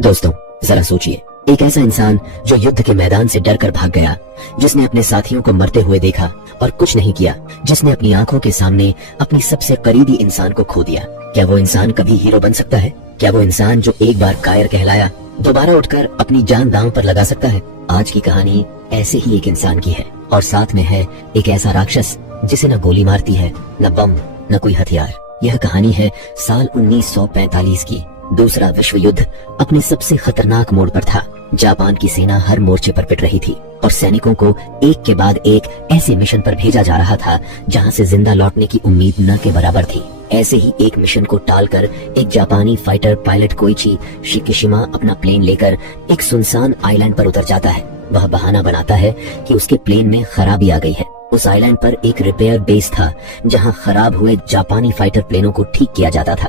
दोस्तों, जरा सोचिए, एक ऐसा इंसान जो युद्ध के मैदान से डर कर भाग गया, जिसने अपने साथियों को मरते हुए देखा और कुछ नहीं किया, जिसने अपनी आंखों के सामने अपनी सबसे करीबी इंसान को खो दिया। क्या वो इंसान कभी हीरो बन सकता है? क्या वो इंसान जो एक बार कायर कहलाया दोबारा उठकर अपनी जान दांव पर लगा सकता है? आज की कहानी ऐसे ही एक इंसान की है, और साथ में है एक ऐसा राक्षस जिसे न गोली मारती है, न बम, न कोई हथियार। यह कहानी है साल 1945 की। दूसरा विश्व युद्ध अपने सबसे खतरनाक मोड़ पर था। जापान की सेना हर मोर्चे पर पिट रही थी और सैनिकों को एक के बाद एक ऐसे मिशन पर भेजा जा रहा था जहां से जिंदा लौटने की उम्मीद न के बराबर थी। ऐसे ही एक मिशन को टालकर एक जापानी फाइटर पायलट कोइची शिकिशिमा अपना प्लेन लेकर एक सुनसान आइलैंड पर उतर जाता है। वह बहाना बनाता है कि उसके प्लेन में खराबी आ गई है। उस आइलैंड पर एक रिपेयर बेस था जहां खराब हुए जापानी फाइटर प्लेनों को ठीक किया जाता था,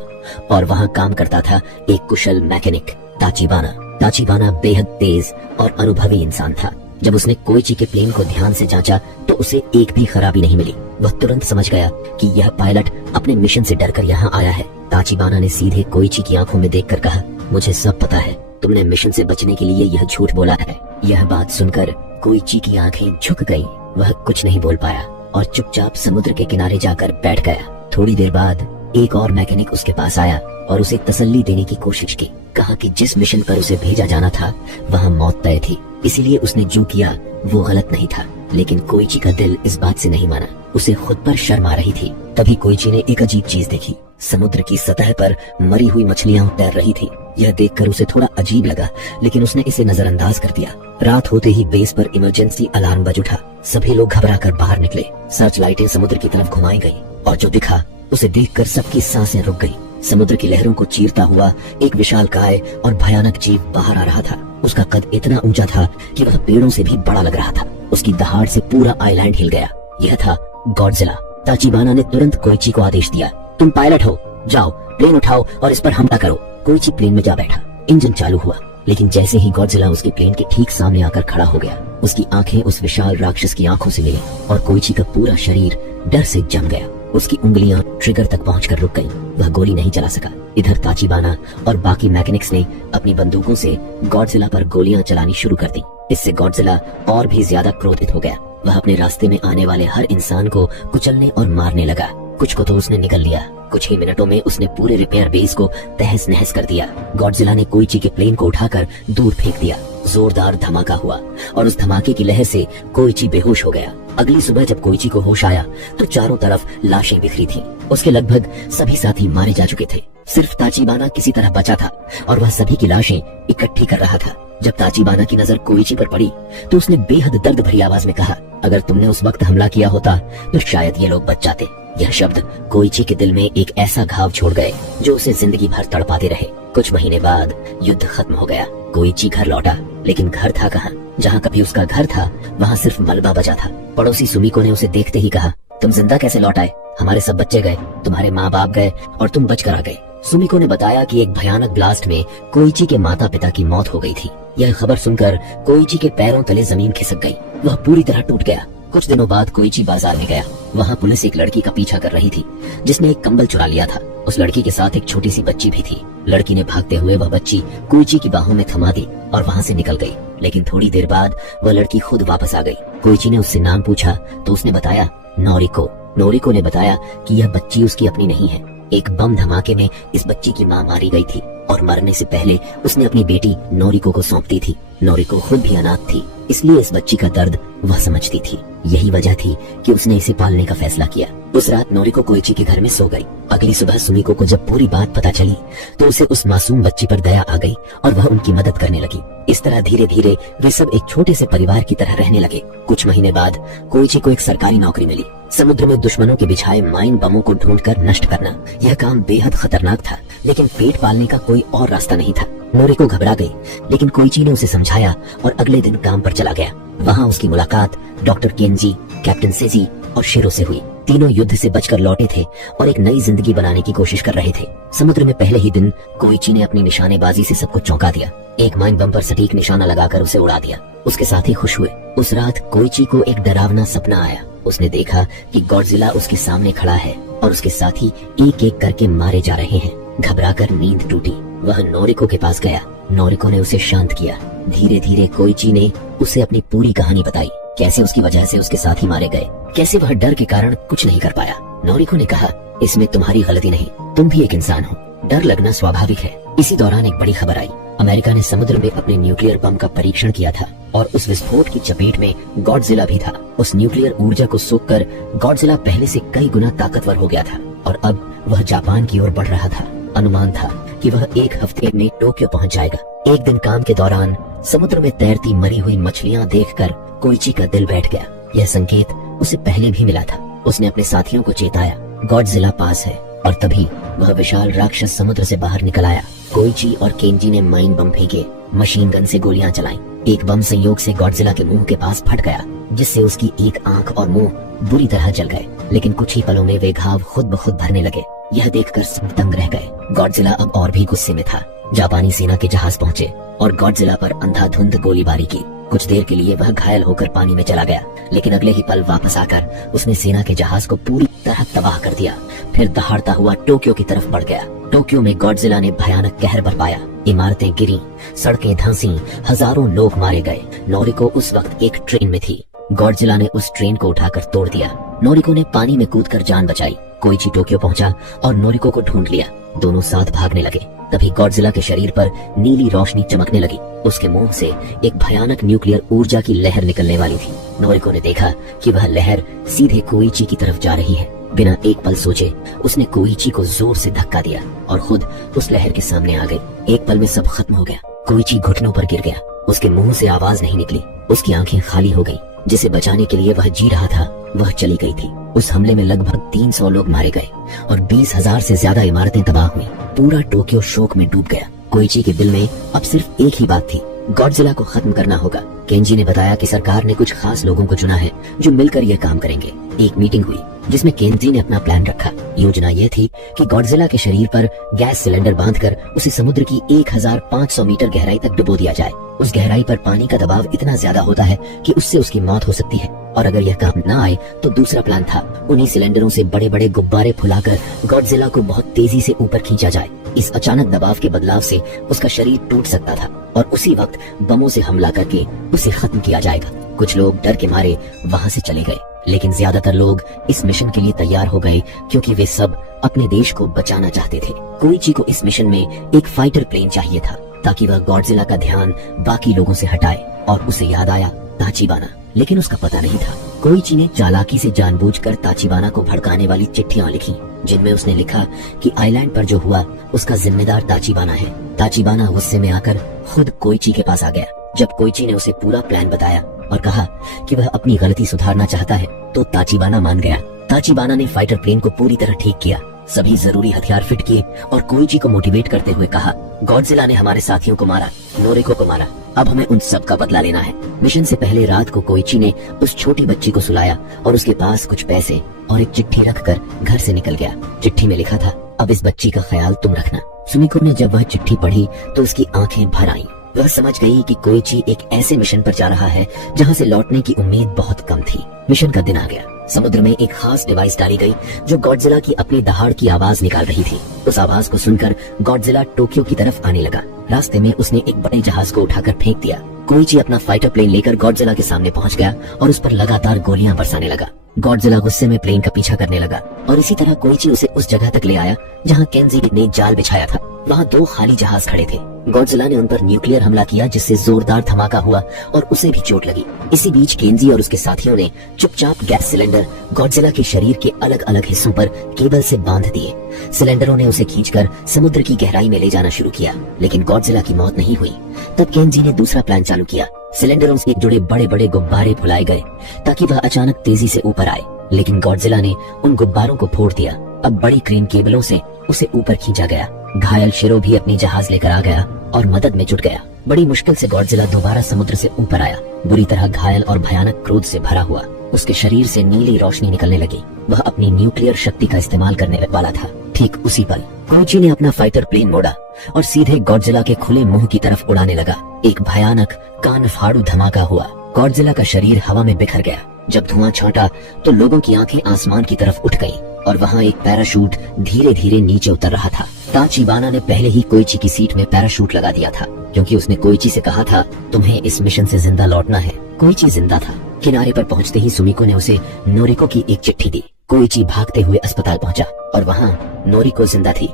और वहां काम करता था एक कुशल मैकेनिक ताचिबाना। ताचिबाना बेहद तेज और अनुभवी इंसान था। जब उसने कोइची के प्लेन को ध्यान से जांचा तो उसे एक भी खराबी नहीं मिली। वह तुरंत समझ गया कि यह पायलट अपने मिशन से डरकर यहाँ आया है। ताचिबाना ने सीधे कोइची की आंखों में देखकर कहा, मुझे सब पता है, तुमने मिशन से बचने के लिए यह झूठ बोला है। यह बात सुनकर कोइची की आंखें झुक गईं। वह कुछ नहीं बोल पाया और चुपचाप समुद्र के किनारे जाकर बैठ गया। थोड़ी देर बाद एक और मैकेनिक उसके पास आया और उसे तसल्ली देने की कोशिश की। कहा कि जिस मिशन पर उसे भेजा जाना था वहां मौत तय थी, इसीलिए उसने जो किया वो गलत नहीं था। लेकिन कोइची का दिल इस बात से नहीं माना। उसे खुद पर शर्म आ रही थी। तभी कोइची ने एक अजीब चीज देखी। समुद्र की सतह पर मरी हुई मछलियां तैर रही थी। यह देखकर उसे थोड़ा अजीब लगा, लेकिन उसने इसे नजरअंदाज कर दिया। रात होते ही बेस पर इमरजेंसी अलार्म बज उठा। सभी लोग घबराकर बाहर निकले। सर्च लाइटें समुद्र की तरफ घुमाई गई और जो दिखा उसे देखकर सबकी सांसें रुक गई। समुद्र की लहरों को चीरता हुआ एक विशालकाय और भयानक जीव बाहर आ रहा था। उसका कद इतना ऊंचा था कि वह पेड़ों से भी बड़ा लग रहा था। उसकी दहाड़ से पूरा आइलैंड हिल गया। यह था गॉडजिला। ताचिबाना ने तुरंत कोइची को आदेश दिया, तुम पायलट हो, जाओ प्लेन उठाओ और इस पर हमला करो। कोइची प्लेन में जा बैठा। इंजन चालू हुआ, लेकिन जैसे ही गॉडजिला उसके प्लेन के ठीक सामने आकर खड़ा हो गया, उसकी आंखें उस विशाल राक्षस की आंखों से मिली और कोइची का पूरा शरीर डर से जम गया। उसकी उंगलियां ट्रिगर तक पहुंचकर रुक गईं। वह गोली नहीं चला सका। इधर ताचिबाना और बाकी मैकेनिक्स ने अपनी बंदूकों से गॉडजिला पर गोलियां चलानी शुरू कर दी। इससे गॉडजिला और भी ज्यादा क्रोधित हो गया। वह अपने रास्ते में आने वाले हर इंसान को कुचलने और मारने लगा। कुछ को तो उसने निगल लिया। कुछ ही मिनटों में उसने पूरे रिपेयर बेस को तहस नहस कर दिया। गॉडजिला ने कोइची के प्लेन को उठाकर दूर फेंक दिया। जोरदार धमाका हुआ और उस धमाके की लहर से कोइची बेहोश हो गया। अगली सुबह जब कोइची को होश आया तो चारों तरफ लाशें बिखरी थीं। उसके लगभग सभी साथी मारे जा चुके थे। सिर्फ ताचिबाना किसी तरह बचा था और वह सभी की लाशें इकट्ठी कर रहा था। जब ताचिबाना की नजर कोइची पर पड़ी तो उसने बेहद दर्द भरी आवाज में कहा, अगर तुमने उस वक्त हमला किया होता तो शायद ये लोग बच जाते। यह शब्द कोइची के दिल में एक ऐसा घाव छोड़ गए जो उसे जिंदगी भर तड़पाते रहे। कुछ महीने बाद युद्ध खत्म हो गया। कोइची घर लौटा, लेकिन घर था कहाँ? जहाँ कभी उसका घर था वहाँ सिर्फ मलबा बचा था। पड़ोसी सुमिको ने उसे देखते ही कहा, तुम जिंदा कैसे लौट आए? हमारे सब बच्चे गए, तुम्हारे माँ बाप गए और तुम बचकर आ गए। सुमिको ने बताया कि एक भयानक ब्लास्ट में कोइची के माता पिता की मौत हो गई थी। यह खबर सुनकर कोइची के पैरों तले जमीन खिसक गई। वह पूरी तरह टूट गया। कुछ दिनों बाद कोइची बाजार में गया। वहाँ पुलिस एक लड़की का पीछा कर रही थी जिसने एक कंबल चुरा लिया था। उस लड़की के साथ एक छोटी सी बच्ची भी थी। लड़की ने भागते हुए वह बच्ची कोइची की बाहों में थमा दी और वहाँ से निकल गई। लेकिन थोड़ी देर बाद वह लड़की खुद वापस आ गई। कोइची ने उससे नाम पूछा तो उसने बताया नोरिको। नोरिको ने बताया कि यह बच्ची उसकी अपनी नहीं है। एक बम धमाके में इस बच्ची की माँ मारी गई थी और मरने से पहले उसने अपनी बेटी नोरिको को सौंप दी थी। नोरिको खुद भी अनाथ थी, इसलिए इस बच्ची का दर्द वह समझती थी। यही वजह थी कि उसने इसे पालने का फैसला किया। उस रात नोरिको कोइची के घर में सो गई। अगली सुबह सुमिको को जब पूरी बात पता चली तो उसे उस मासूम बच्ची पर दया आ गई और वह उनकी मदद करने लगी। इस तरह धीरे धीरे वे सब एक छोटे से परिवार की तरह रहने लगे। कुछ महीने बाद कोइची को एक सरकारी नौकरी मिली। समुद्र में दुश्मनों के बिछाए माइन बमों को ढूंढकर नष्ट करना। यह काम बेहद खतरनाक था, लेकिन पेट पालने का कोई और रास्ता नहीं था। नोरिको घबरा गई, लेकिन कोइची ने उसे समझाया और अगले दिन काम पर चला गया। वहाँ उसकी मुलाकात डॉक्टर केंजी, कैप्टन सेजी और शिरो से हुई। तीनों युद्ध से बचकर लौटे थे और एक नई जिंदगी बनाने की कोशिश कर रहे थे। समुद्र में पहले ही दिन कोइची ने अपनी निशानेबाजी से सबको चौंका दिया। एक माइन बम पर सटीक निशाना लगाकर उसे उड़ा दिया। उसके साथी खुश हुए। उस रात कोइची को एक डरावना सपना आया। उसने देखा कि गॉडजिला उसके सामने खड़ा है और उसके साथी एक एक करके मारे जा रहे हैं। घबराकर नींद टूटी। वह नोरिको के पास गया नोरिको ने उसे शांत किया। धीरे धीरे कोइची ने उसे अपनी पूरी कहानी बताई, कैसे उसकी वजह से उसके साथी मारे गए, कैसे वह डर के कारण कुछ नहीं कर पाया। नोरिको ने कहा, इसमें तुम्हारी गलती नहीं, तुम भी एक इंसान हो, डर लगना स्वाभाविक है। इसी दौरान एक बड़ी खबर आई। अमेरिका ने समुद्र में अपने न्यूक्लियर बम का परीक्षण किया था और उस विस्फोट की चपेट में गॉडजिला भी था। उस न्यूक्लियर ऊर्जा को सोखकर गॉडजिला पहले से कई गुना ताकतवर हो गया था और अब वह जापान की ओर बढ़ रहा था। अनुमान था कि वह 1 हफ्ते में टोक्यो पहुंच जाएगा। एक दिन काम के दौरान समुद्र में तैरती मरी हुई मछलियां देखकर कोइची का दिल बैठ गया। यह संकेत उसे पहले भी मिला था। उसने अपने साथियों को चेताया, गॉडजिला पास है, और तभी वह विशाल राक्षस समुद्र से बाहर निकल आया। कोइची और केंजी ने माइन बम फेंके, मशीन गन से गोलियां चलाईं। एक बम संयोग से गॉडजिला के मुंह के पास फट गया, जिससे उसकी एक आंख और मुंह बुरी तरह जल गए। लेकिन कुछ ही पलों में वे घाव खुद ब खुद भरने लगे। यह देखकर सब दंग रह गए। गॉडजिला अब और भी गुस्से में था। जापानी सेना के जहाज पहुंचे और गॉडजिला पर अंधाधुंध गोलीबारी की। कुछ देर के लिए वह घायल होकर पानी में चला गया, लेकिन अगले ही पल वापस आकर उसने सेना के जहाज को पूरी तरह तबाह कर दिया। फिर दहाड़ता हुआ टोक्यो की तरफ बढ़ गया। टोक्यो में गॉडजिला ने भयानक कहर बरपाया। इमारतें गिरी, सड़कें धंसी, हजारों लोग मारे गए। नोरिको उस वक्त एक ट्रेन में थी। गॉडजिला ने उस ट्रेन को उठाकर तोड़ दिया। नोरिको ने पानी में कूदकर जान बचाई। कोइची टोक्यो पहुंचा और नोरिको को ढूंढ लिया। दोनों साथ भागने लगे। तभी गॉडजिला के शरीर पर नीली रोशनी चमकने लगी। उसके मुंह से एक भयानक न्यूक्लियर ऊर्जा की लहर निकलने वाली थी। नोरिको ने देखा कि वह लहर सीधे कोइची की तरफ जा रही है। बिना एक पल सोचे उसने कोइची को जोर से धक्का दिया और खुद उस लहर के सामने आ गई। एक पल में सब खत्म हो गया। कोइची घुटनों पर गिर गया। उसके मुंह से आवाज नहीं निकली। उसकी आंखें खाली हो गई। जिसे बचाने के लिए वह जी रहा था, वह चली गई थी। उस हमले में लगभग 300 लोग मारे गए और 20,000 से ज्यादा इमारतें तबाह हुई। पूरा टोक्यो शोक में डूब गया। कोइची के दिल में अब सिर्फ एक ही बात थी, गॉडजिला को खत्म करना होगा। केंजी ने बताया कि सरकार ने कुछ खास लोगों को चुना है जो मिलकर यह काम करेंगे। एक मीटिंग हुई जिसमें केंजी ने अपना प्लान रखा। योजना यह थी कि गॉडजिला के शरीर पर गैस सिलेंडर बांधकर उसे समुद्र की 1500 मीटर गहराई तक डुबो दिया जाए। उस गहराई पर पानी का दबाव इतना ज्यादा होता है कि उससे उसकी मौत हो सकती है। और अगर यह काम न आए तो दूसरा प्लान था, उन्हीं सिलेंडरों से बड़े बड़े गुब्बारे फुलाकर गॉडजिला को बहुत तेजी से ऊपर खींचा जाए। इस अचानक दबाव के बदलाव से उसका शरीर टूट सकता था और उसी वक्त बमों से हमला करके उसे खत्म किया जाएगा। कुछ लोग डर के मारे वहां से चले गए, लेकिन ज्यादातर लोग इस मिशन के लिए तैयार हो गए क्योंकि वे सब अपने देश को बचाना चाहते थे। कोइची को इस मिशन में एक फाइटर प्लेन चाहिए था ताकि वह गॉडजिला का ध्यान बाकी लोगों से हटाए। और उसे याद आया ताचिबाना, लेकिन उसका पता नहीं था। कोइची ने चालाकी से जानबूझकर ताचिबाना को भड़काने वाली चिट्ठियां लिखी, जिनमें उसने लिखा कि आइलैंड पर जो हुआ उसका जिम्मेदार ताचिबाना है। ताचिबाना गुस्से में आकर खुद कोइची के पास आ गया। जब कोइची ने उसे पूरा प्लान बताया और कहा कि वह अपनी गलती सुधारना चाहता है, तो ताचिबाना मान गया। ताचिबाना ने फाइटर प्लेन को पूरी तरह ठीक किया, सभी जरूरी हथियार फिट किए और कोइची को मोटिवेट करते हुए कहा, गॉडजिला ने हमारे साथियों को मारा, नोरिको को मारा, अब हमें उन सब का बदला लेना है। मिशन से पहले रात को कोइची ने उस छोटी बच्ची को सुलाया और उसके पास कुछ पैसे और एक चिट्ठी रखकर घर से निकल गया। चिट्ठी में लिखा था, अब इस बच्ची का ख्याल तुम रखना। सुमिको ने जब वह चिट्ठी पढ़ी तो उसकी आंखें भर आईं। वह समझ गई कि कोइची एक ऐसे मिशन पर जा रहा है जहां से लौटने की उम्मीद बहुत कम थी। मिशन का दिन आ गया। समुद्र में एक खास डिवाइस डाली गई जो गॉडजिला की अपनी दहाड़ की आवाज निकाल रही थी। उस आवाज को सुनकर गॉडजिला टोक्यो की तरफ आने लगा। रास्ते में उसने एक बड़े जहाज को उठाकर फेंक दिया। कोइची अपना फाइटर प्लेन लेकर गॉडजिला के सामने पहुंच गया और उस पर लगातार गोलियां बरसाने लगा। गॉडजिला गुस्से में प्लेन का पीछा करने लगा और इसी तरह कोइची उसे उस जगह तक ले आया जहां केंजी ने जाल बिछाया था। वहां 2 खाली जहाज खड़े थे। गॉडजिला ने उन पर न्यूक्लियर हमला किया जिससे जोरदार धमाका हुआ और उसे भी चोट लगी। इसी बीच केंजी और उसके साथियों ने चुपचाप गैस सिलेंडर गॉडजिला के शरीर के अलग अलग हिस्सों पर केबल से बांध दिए। सिलेंडरों ने उसे खींचकर समुद्र की गहराई में ले जाना शुरू किया, लेकिन गॉडजिला की मौत नहीं हुई। तब केंजी ने दूसरा प्लान चालू किया। सिलेंडरों से जुड़े बड़े बड़े गुब्बारे फुलाए गए ताकि वह अचानक तेजी से ऊपर आए, लेकिन गॉडजिला ने उन गुब्बारों को फोड़ दिया। अब बड़ी क्रेन केबलों से उसे ऊपर खींचा गया। घायल शिरो भी अपनी जहाज लेकर आ गया और मदद में जुट गया। बड़ी मुश्किल से गॉडजिला दोबारा समुद्र से ऊपर आया, बुरी तरह घायल और भयानक क्रोध से भरा हुआ। उसके शरीर से नीली रोशनी निकलने लगी। वह अपनी न्यूक्लियर शक्ति का इस्तेमाल करने वाला था। ठीक उसी पल कोइची ने अपना फाइटर प्लेन मोड़ा और सीधे गॉडजिला के खुले मुंह की तरफ उड़ाने लगा। एक भयानक कान फाड़ू धमाका हुआ। गॉडजिला का शरीर हवा में बिखर गया। जब धुआं छौटा तो लोगों की आंखें आसमान की तरफ उठ गईं। और वहाँ एक पैराशूट धीरे धीरे नीचे उतर रहा था। ताचिबाना ने पहले ही कोइची की सीट में पैराशूट लगा दिया था, क्योंकि उसने कोइची से कहा था तुम्हें इस मिशन से जिंदा लौटना है। कोइची जिंदा था। किनारे पर पहुंचते ही सुमिको ने उसे नोरिको की एक चिट्ठी दी। कोइची भागते हुए अस्पताल पहुंचा और वहाँ नोरिको जिंदा थी।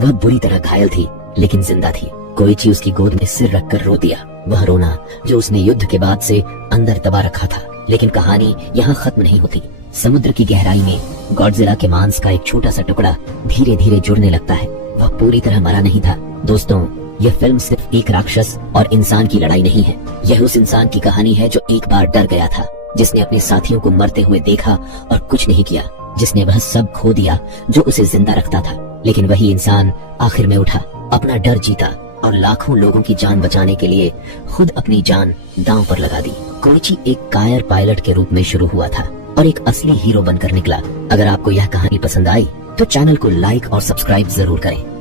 वह बुरी तरह घायल थी लेकिन जिंदा थी। कोइची उसकी गोद में सिर रखकर रो दिया। वह रोना जो उसने युद्ध के बाद से अंदर दबा रखा था। लेकिन कहानी यहाँ खत्म नहीं होती। समुद्र की गहराई में गॉडजिला के मांस का एक छोटा सा टुकड़ा धीरे धीरे जुड़ने लगता है। वह पूरी तरह मरा नहीं था। दोस्तों, यह फिल्म सिर्फ एक राक्षस और इंसान की लड़ाई नहीं है। यह उस इंसान की कहानी है जो एक बार डर गया था, जिसने अपने साथियों को मरते हुए देखा और कुछ नहीं किया, जिसने वह सब खो दिया जो उसे जिंदा रखता था। लेकिन वही इंसान आखिर में उठा, अपना डर जीता और लाखों लोगों की जान बचाने के लिए खुद अपनी जान दांव पर लगा दी। कोइची एक कायर पायलट के रूप में शुरू हुआ था और एक असली हीरो बनकर निकला। अगर आपको यह कहानी पसंद आई तो चैनल को लाइक और सब्सक्राइब जरूर करें।